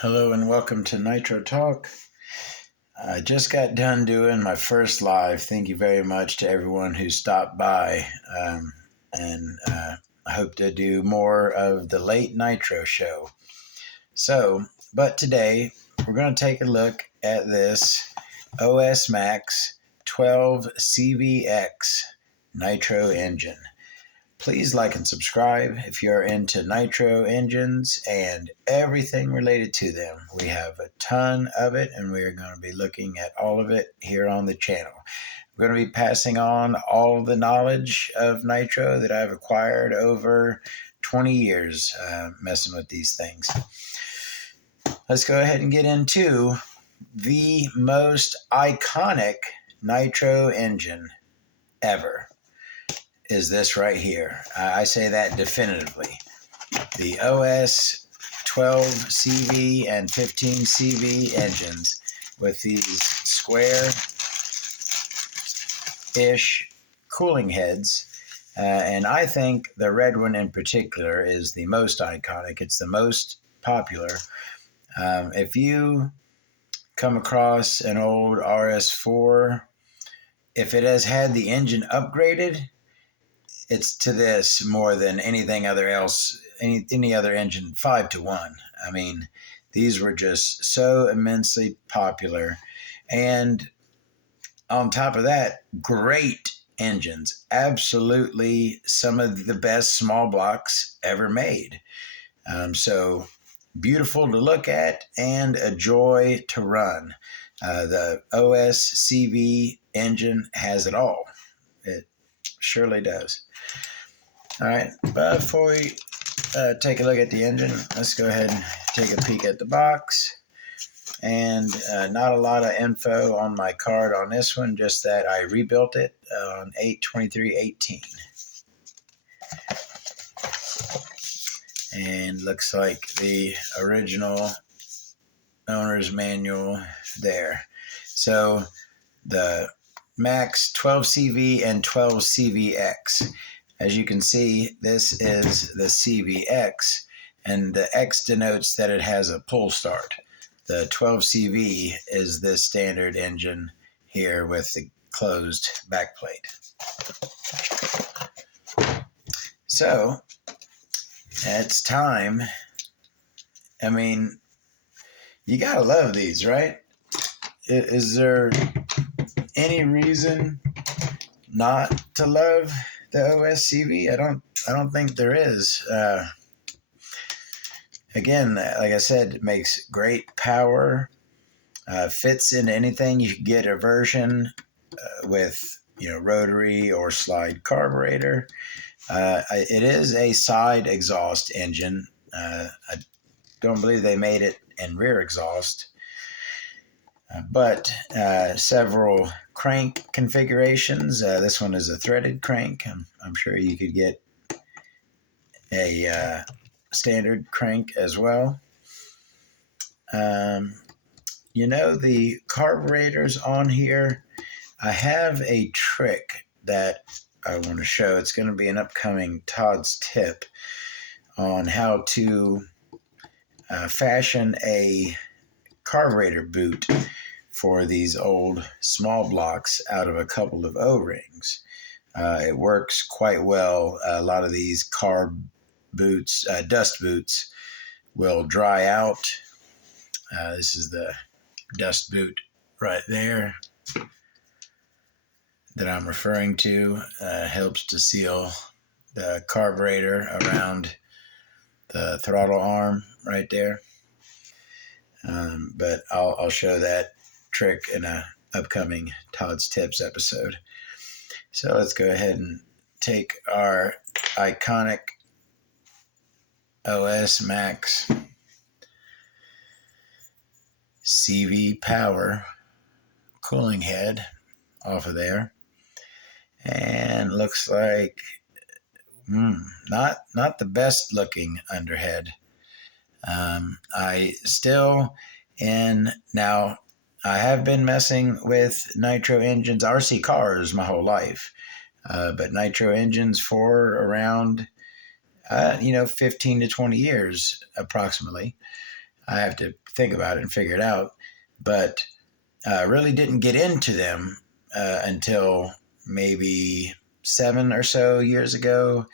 Hello and welcome to Nitro Talk. I just got done doing my first live. Thank you very much to everyone who stopped by. And I hope to do more of the late Nitro show. But today we're going to take a look at this OS Max 12 CVX Nitro engine. Please like and subscribe if you're into nitro engines and everything related to them. We have a ton of it, and we're going to be looking at all of it here on the channel. We're going to be passing on all of the knowledge of nitro that I've acquired over 20 years messing with these things. Let's go ahead and get into the most iconic nitro engine ever. Is this right here. I say that definitively. The OS 12 CV and 15 CV engines with these square-ish cooling heads. And I think the red one in particular is the most iconic. It's the most popular. If you come across an old RS4, if it has had the engine upgraded, it's to this more than anything other else, any other engine, 5-1. I mean, these were just so immensely popular. And on top of that, great engines. Absolutely some of the best small blocks ever made. So beautiful to look at and a joy to run. The OS CV engine has it all. It surely does. All right, but before we take a look at the engine, let's go ahead and take a peek at the box. And not a lot of info on my card on this one, just that I rebuilt it on 8/23/18. And looks like the original owner's manual there. So the Max 12 CV and 12 CVX. As you can see, this is the CVX, and the X denotes that it has a pull start. The 12 CV is this standard engine here with the closed backplate. So, it's time. I mean, you gotta love these, right? Is there any reason not to love the OS CV? I don't think there is. Again, like I said, it makes great power. Fits into anything. You can get a version with rotary or slide carburetor. It is a side exhaust engine. I don't believe they made it in rear exhaust. But several crank configurations. This one is a threaded crank. I'm sure you could get a standard crank as well. The carburetors on here, I have a trick that I want to show. It's going to be an upcoming Todd's tip on how to fashion a carburetor boot for these old small blocks out of a couple of O-rings. It works quite well. A lot of these carb boots, dust boots, will dry out. This is the dust boot right there that I'm referring to. Helps to seal the carburetor around the throttle arm right there. But I'll show that trick in a upcoming Todd's Tips episode. So let's go ahead and take our iconic OS Max CV power cooling head off of there, and looks like not the best looking underhead. I have been messing with nitro engines, RC cars, my whole life, but nitro engines for around 15 to 20 years approximately. I have to think about it and figure it out. But really didn't get into them until maybe 7 or so years ago,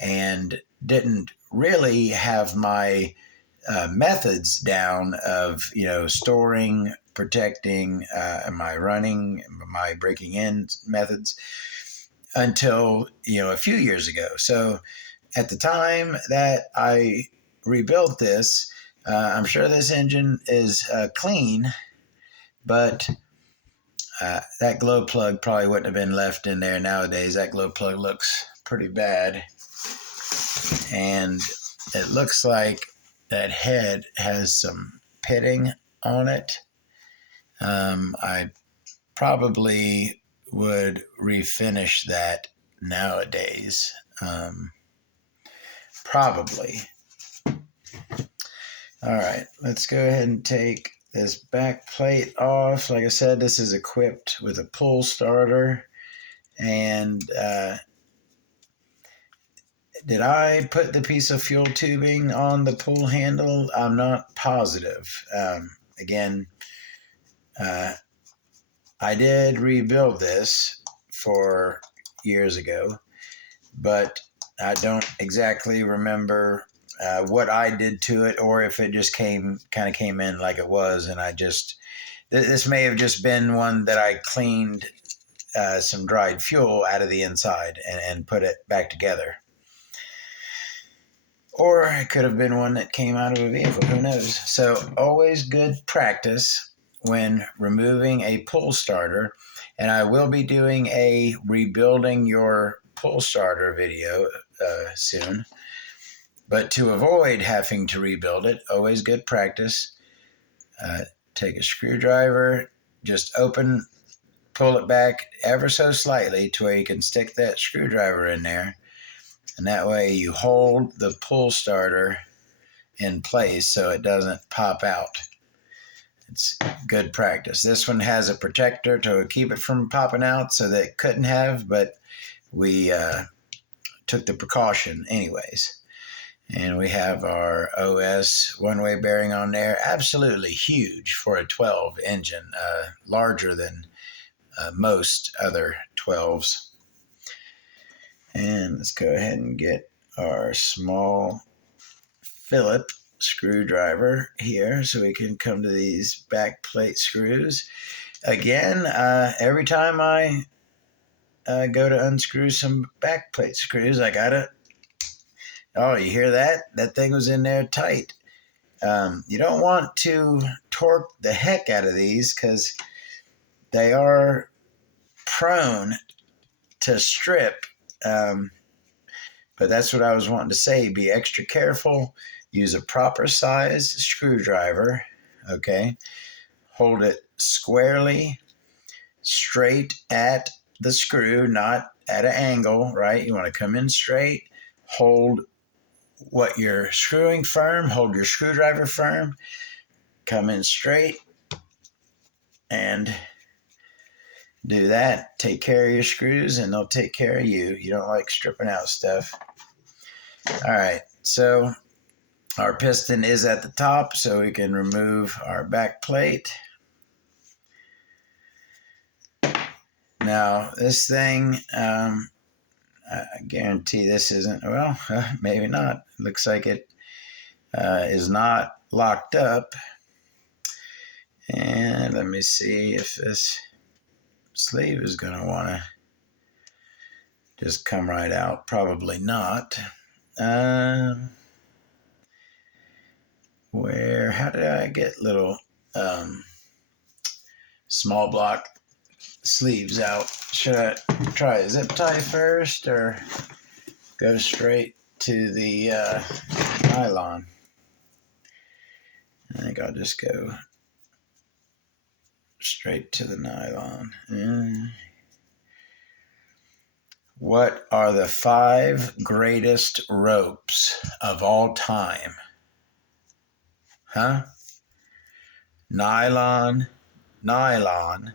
and didn't really have my methods down of storing, protecting, my running, my breaking in methods until a few years ago. So at the time that I rebuilt this, I'm sure this engine is clean, but that glow plug probably wouldn't have been left in there nowadays. That glow plug looks pretty bad, and it looks like that head has some pitting on it. I probably would refinish that nowadays. Probably. All right, let's go ahead and take this back plate off. Like I said, this is equipped with a pull starter. And did I put the piece of fuel tubing on the pull handle? I'm not positive. Again, I did rebuild this 4 years ago, but I don't exactly remember what I did to it, or if it just kind of came in like it was, and this may have just been one that I cleaned some dried fuel out of the inside and put it back together. Or it could have been one that came out of a vehicle, who knows? So always good practice when removing a pull starter, and I will be doing a rebuilding your pull starter video soon. But to avoid having to rebuild it, always good practice. Take a screwdriver, just pull it back ever so slightly to where you can stick that screwdriver in there. And that way you hold the pull starter in place so it doesn't pop out. It's good practice. This one has a protector to keep it from popping out, so that it couldn't have, but we took the precaution anyways. And we have our OS one-way bearing on there. Absolutely huge for a 12 engine, larger than most other 12s. And let's go ahead and get our small Phillips screwdriver here so we can come to these back plate screws. Again, every time I go to unscrew some back plate screws, I gotta... Oh, you hear that? That thing was in there tight. You don't want to torque the heck out of these because they are prone to strip. But that's what I was wanting to say. Be extra careful. Use a proper size screwdriver. Okay. Hold it squarely, straight at the screw, not at an angle, right? You want to come in straight. Hold what you're screwing firm. Hold your screwdriver firm. Come in straight and do that. Take care of your screws and they'll take care of you. You don't like stripping out stuff. All right, so our piston is at the top, so we can remove our back plate. Now, this thing, I guarantee this isn't, well, maybe not. Looks like it is not locked up. And let me see if this sleeve is going to want to just come right out. Probably not. How did I get little small block sleeves out? Should I try a zip tie first or go straight to the nylon? I think I'll just go straight to the nylon. What are the 5 greatest ropes of all time? Huh? Nylon, nylon,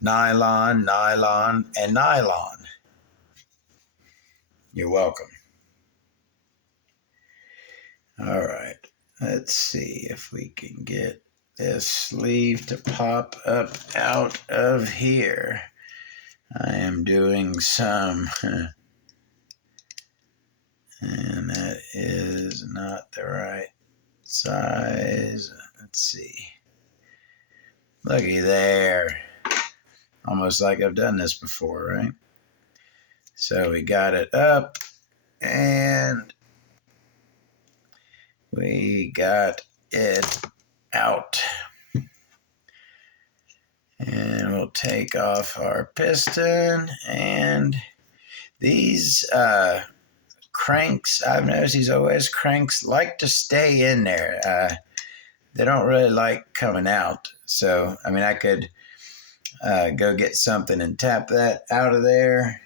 nylon, nylon, and nylon. You're welcome. All right. Let's see if we can get this sleeve to pop up out of here. I am doing some, and that is not the right size. Let's see. Looky there. Almost like I've done this before, right? So we got it up, and we got it out. And we'll take off our piston. And these cranks, I've noticed these OS cranks like to stay in there. They don't really like coming out. So, I mean, I could go get something and tap that out of there.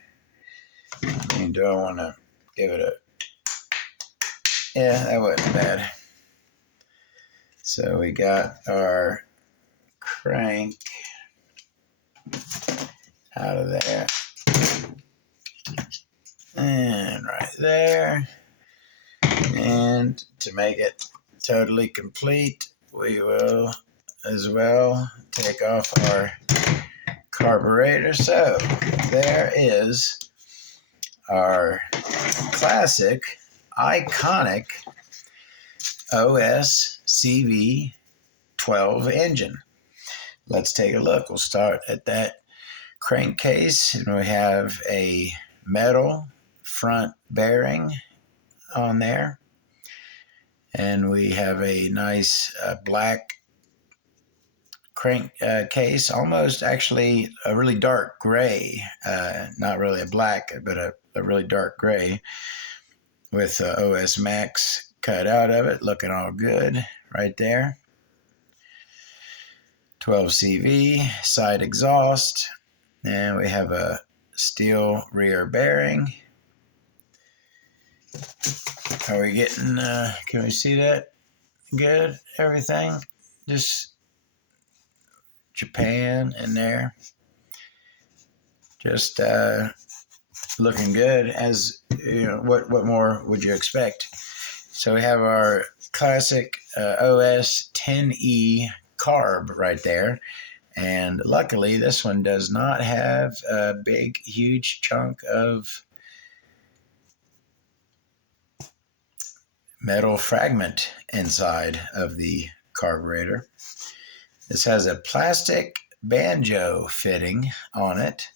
I mean, do I want to give it a... Yeah, that wasn't bad. So we got our crank out of there. And right there. And to make it totally complete, we will as well take off our carburetor. So there is our classic, iconic OS CV12 engine. Let's take a look. We'll start at that crankcase, and we have a metal front bearing on there, and we have a nice black crank case, almost actually a really dark gray, not really a black, but a really dark gray with OS Max cut out of it, looking all good right there. 12 CV, side exhaust, and we have a steel rear bearing. Are we getting, can we see that good? Everything? Just Japan in there. Just looking good. As you know, what more would you expect? So we have our classic OS 10E carb right there. And luckily, this one does not have a big, huge chunk of metal fragment inside of the carburetor. This has a plastic banjo fitting on it.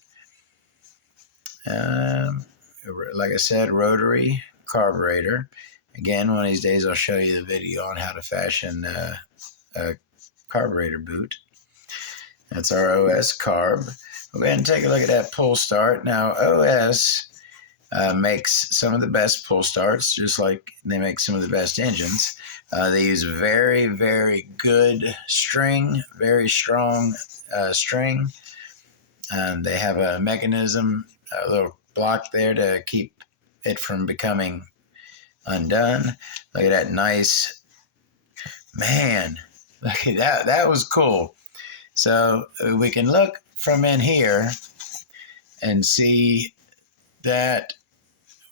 Like I said, rotary carburetor. Again, one of these days I'll show you the video on how to fashion a carburetor boot. That's our OS carb. We'll go ahead and take a look at that pull start. Now, OS makes some of the best pull starts, just like they make some of the best engines. They use very, very good string, very strong string. They have a mechanism, a little block there to keep it from becoming undone. Look at that nice, man, look at that. That was cool. So we can look from in here and see that,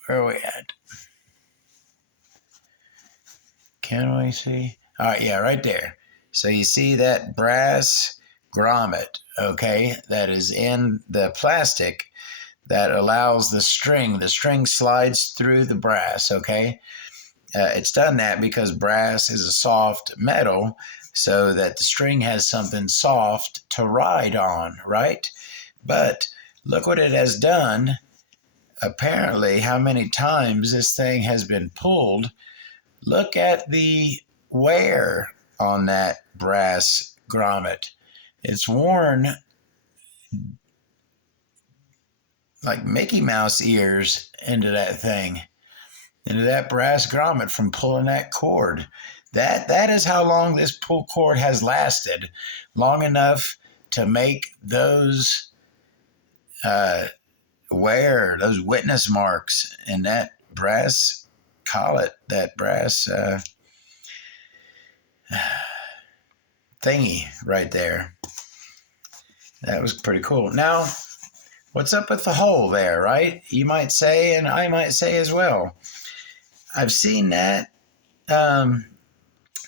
where are we at? Can we see? All right, yeah, right there. So you see that brass grommet, okay, that is in the plastic that allows the string slides through the brass, okay? It's done that because brass is a soft metal, so that the string has something soft to ride on, right? But look what it has done. Apparently, how many times this thing has been pulled. Look at the wear on that brass grommet. It's worn like Mickey Mouse ears into that thing, into that brass grommet from pulling that cord. That is how long this pull cord has lasted, long enough to make those wear, those witness marks in that brass collet, that brass thingy right there. That was pretty cool. Now, what's up with the hole there, right? You might say, and I might say as well. I've seen that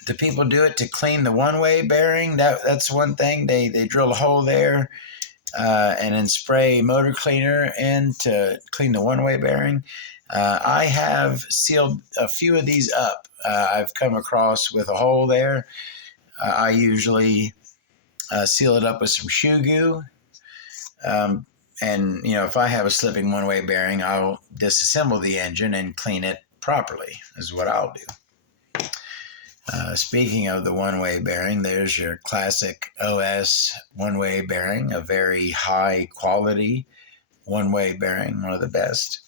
Do people do it to clean the one-way bearing? That's one thing. They drill a hole there and then spray motor cleaner in to clean the one-way bearing. I have sealed a few of these up. I've come across with a hole there. I usually seal it up with some shoe goo. And, if I have a slipping one-way bearing, I'll disassemble the engine and clean it properly, is what I'll do. Speaking of the one-way bearing, there's your classic OS one-way bearing, a very high quality one-way bearing, one of the best.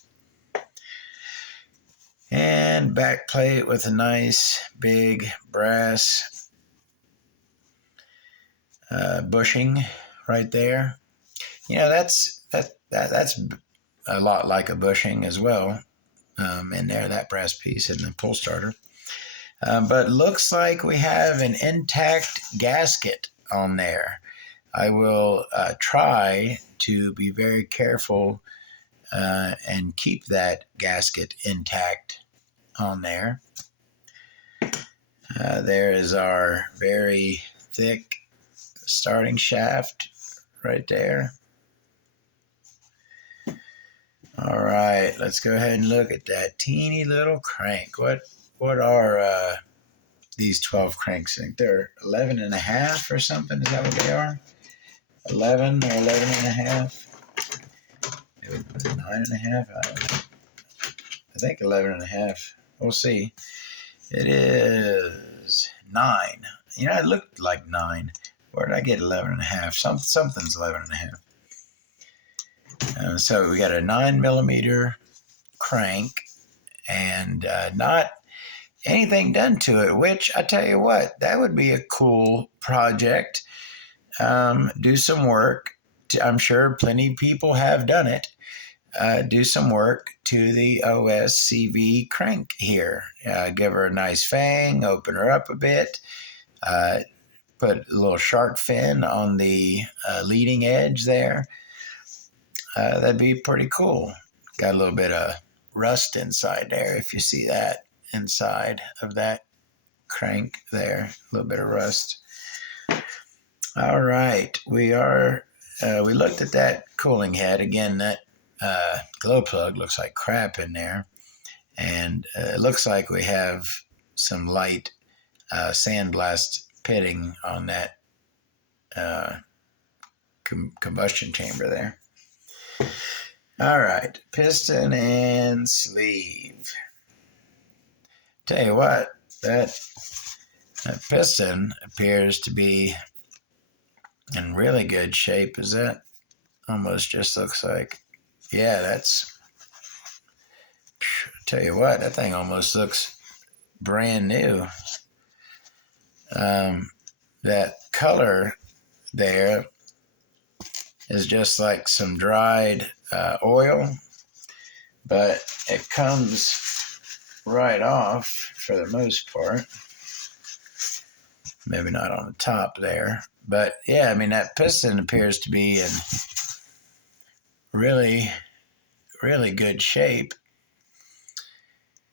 And back plate with a nice big brass bushing right there. That's a lot like a bushing as well in there, that brass piece in the pull starter. But looks like we have an intact gasket on there. I will try to be very careful and keep that gasket intact on there. There is our very thick starting shaft right there. All right, let's go ahead and look at that teeny little crank. What are these 12 cranks? I think they're 11 and a half or something. Is that what they are? 11 or 11 and a half? Maybe 9 and a half? I think 11 and a half. We'll see. It is 9. It looked like 9. Where did I get 11 and a half? Something's 11 and a half. So we got a 9mm crank and not anything done to it, which I tell you what, that would be a cool project. Do some work. I'm sure plenty of people have done it. Do some work to the OSCV crank here. Give her a nice fang, open her up a bit, put a little shark fin on the leading edge there. That'd be pretty cool. Got a little bit of rust inside there, if you see that inside of that crank there, a little bit of rust. All right, we looked at that cooling head again. That glow plug looks like crap in there, and it looks like we have some light sandblast pitting on that combustion chamber there. All right, piston and sleeve. Tell you what, that piston appears to be in really good shape. Is that almost just looks like, yeah, that's, tell you what, that thing almost looks brand new. That color there is just like some dried oil, but it comes right off for the most part. Maybe not on the top there, but yeah, I mean, that piston appears to be in really, really good shape.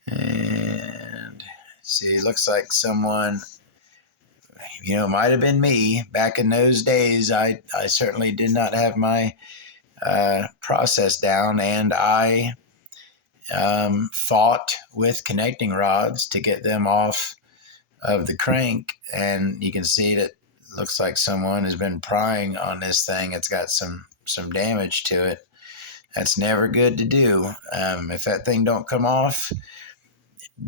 And see, it looks like someone, might have been me back in those days. I certainly did not have my process down, and I fought with connecting rods to get them off of the crank, and you can see that it looks like someone has been prying on this thing. It's got some damage to it. That's never good to do. If that thing don't come off,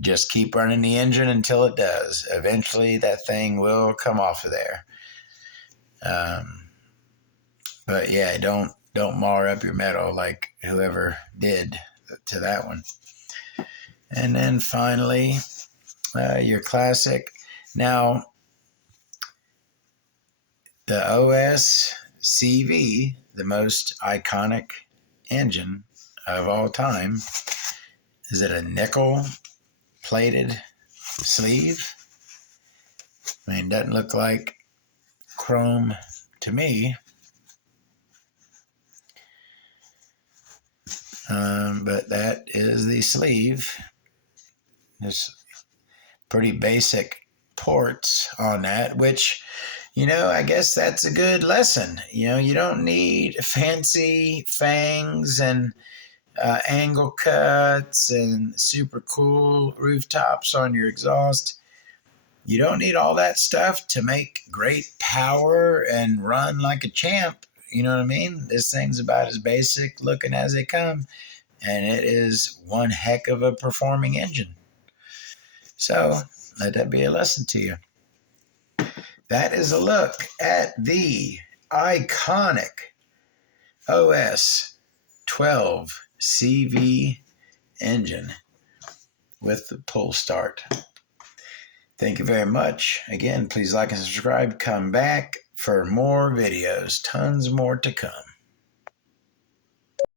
just keep running the engine until it does. Eventually that thing will come off of there. But yeah, don't mar up your metal like whoever did to that one. And then finally, your classic. Now, the OS CV, the most iconic engine of all time, is it a nickel plated sleeve? I mean, doesn't look like chrome to me. But that is the sleeve. This pretty basic ports on that, which, I guess that's a good lesson. You don't need fancy fangs and angle cuts and super cool rooftops on your exhaust. You don't need all that stuff to make great power and run like a champ. You know what I mean? This thing's about as basic looking as they come, and it is one heck of a performing engine. So let that be a lesson to you. That is a look at the iconic OS 12 CV engine with the pull start. Thank you very much. Again, please like and subscribe. Come back for more videos. Tons more to come.